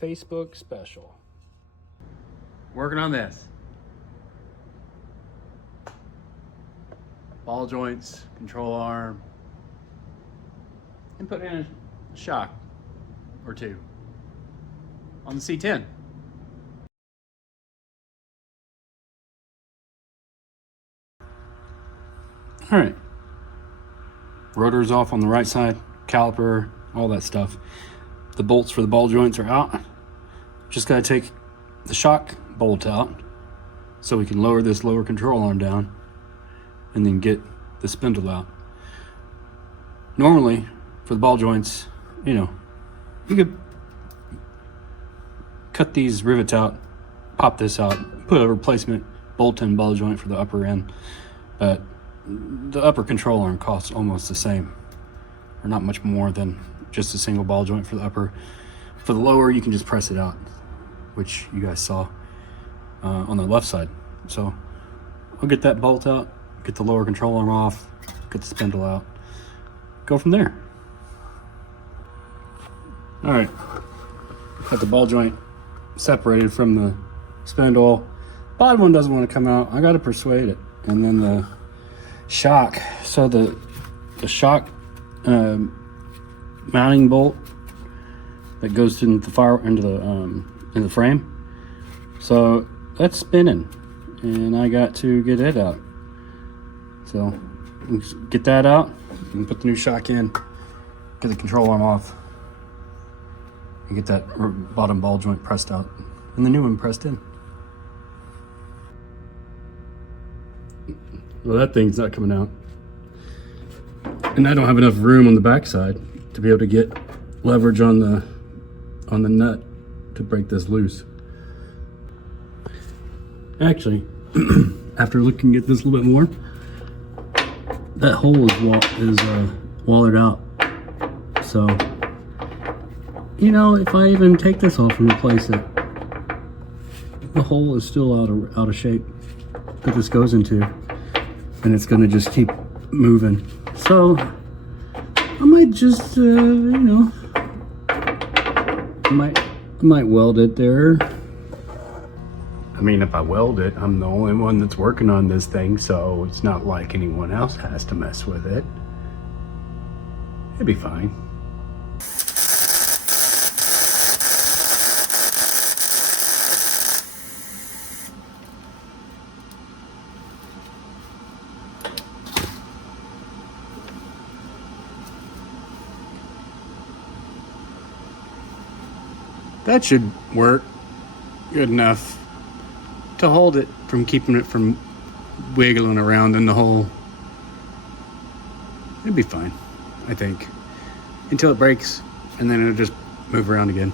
Facebook special. Working on this. Ball joints, control arm, and put in a shock or two on the C10. All right. Rotor's off on the right side, caliper, all that stuff. The bolts for the ball joints are out. Just gotta take the shock bolt out so we can lower this lower control arm down and then get the spindle out. Normally, for the ball joints, you know, you could cut these rivets out, pop this out, put a replacement bolt-in ball joint for the upper end, but the upper control arm costs almost the same, or not much more than just a single ball joint for the upper. For the lower, you can just press it out, which you guys saw on the left side. So I'll get that bolt out, get the lower control arm off, get the spindle out, go from there. All right, got the ball joint separated from the spindle. Bottom one doesn't want to come out. I got to persuade it. And then the shock. So the shock mounting bolt that goes into the frame. So that's spinning, and I got to get it out. So get that out and put the new shock in, get the control arm off, and get that bottom ball joint pressed out and the new one pressed in. Well, that thing's not coming out, and I don't have enough room on the backside to be able to get leverage on the nut to break this loose. Actually, after looking at this a little bit more, that hole is wallered out. So, you know, if I even take this off and replace it, the hole is still out of shape that this goes into, and it's going to just keep moving. So I might just you know, I might weld it there. I mean, if I weld it, I'm the only one that's working on this thing, so it's not like anyone else has to mess with it. It'd be fine. That should work good enough to hold it from keeping it from wiggling around in the hole. It'd be fine, I think, until it breaks, and then it'll just move around again.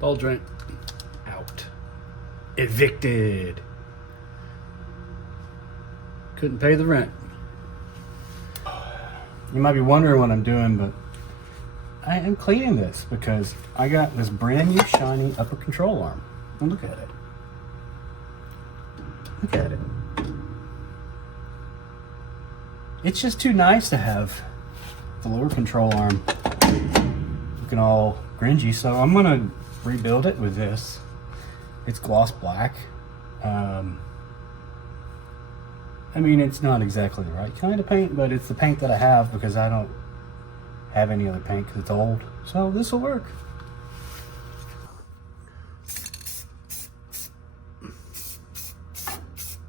Ball joint out. Evicted. Couldn't pay the rent. You might be wondering what I'm doing, but I am cleaning this because I got this brand new shiny upper control arm. And look at it. Look at it. It's just too nice to have the lower control arm looking all grungy, so I'm gonna rebuild it with this. It's gloss black. I mean, it's not exactly the right kind of paint, but it's the paint that I have because I don't have any other paint because it's old. So this will work.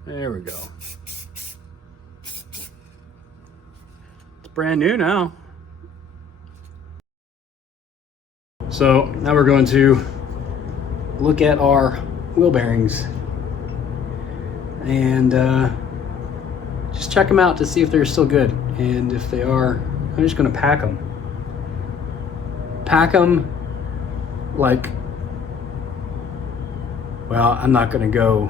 There we go. It's brand new now. So now we're going to look at our wheel bearings and just check them out to see if they're still good. And if they are, I'm just going to pack them like, well, I'm not gonna go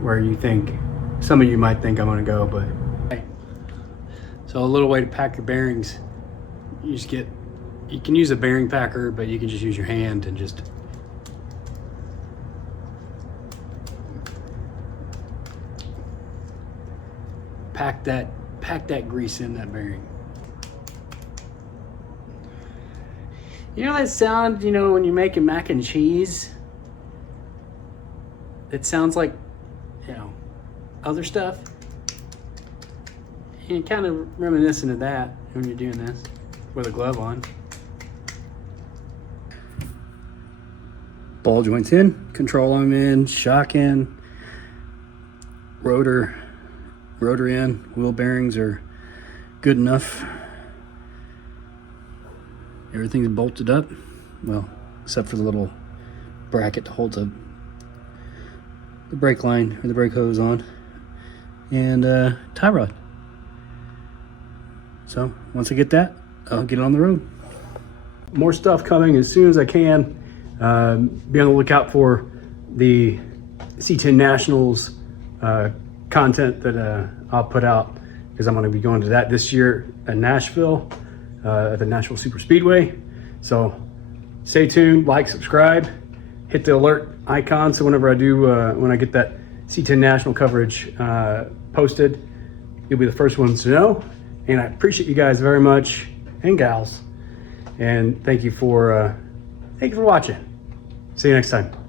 where you think, some of you might think I'm gonna go, but. So a little way to pack your bearings, you can use a bearing packer, but you can just use your hand and just pack that grease in that bearing. You know that sound, when you're making mac and cheese? It sounds like, other stuff. And kind of reminiscent of that when you're doing this with a glove on. Ball joints in, control arm in, shock in, rotor in, wheel bearings are good enough. Everything's bolted up, well, except for the little bracket to hold the brake line or the brake hose on, and tie rod. So once I get that, I'll get it on the road. More stuff coming as soon as I can. Be on the lookout for the C10 Nationals content that I'll put out, because I'm going to be going to that this year at Nashville at the Nashville Super Speedway. So stay tuned, like, subscribe, hit the alert icon, so whenever I do, when I get that C10 National coverage posted, you'll be the first ones to know. And I appreciate you guys very much, and gals, and thank you for watching. See you next time.